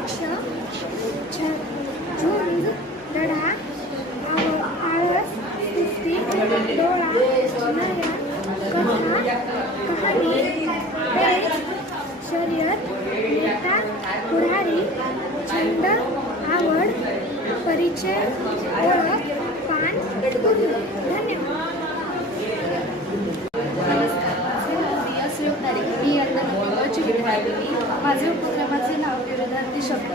वृक्ष झुंज लढा आळस कुस्ती डोळा नऱ्या कथा कहाणी पेच शर्यत नेता पुढारी छंद आवड परिचय ओळख पान धन्यवाद. मी इयत्ता 9वी विद्यार्थिनी. माझे उपक्रमाचे नाव विरोधार्थी शब्द.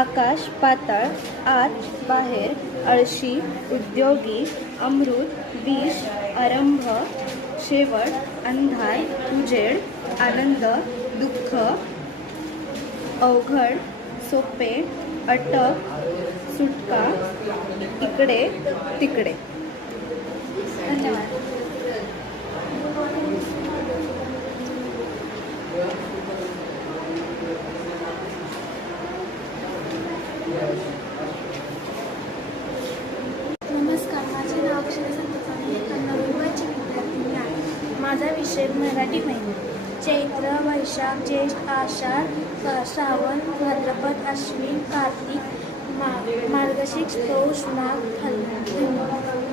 आकाश पाताळ आत बाहेर आळशी उद्योगी अमृत विष आरंभ शेवट अंधार उजेड आनंद दुःख अवघड सोपे अटक सुटका इकडे तिकडे. धन्यवाद. नमस्कार, माझे नाव अक्षरा संतोष. मी इयत्ता 9वी विद्यार्थिनी आहे. माझा विषय मराठी महिने. चैत्र वैशाख ज्येष्ठ आषाढ श्रावण भाद्रपद अश्विन कार्तिक मार्गशीर्ष पौष माघ फाल्गुन.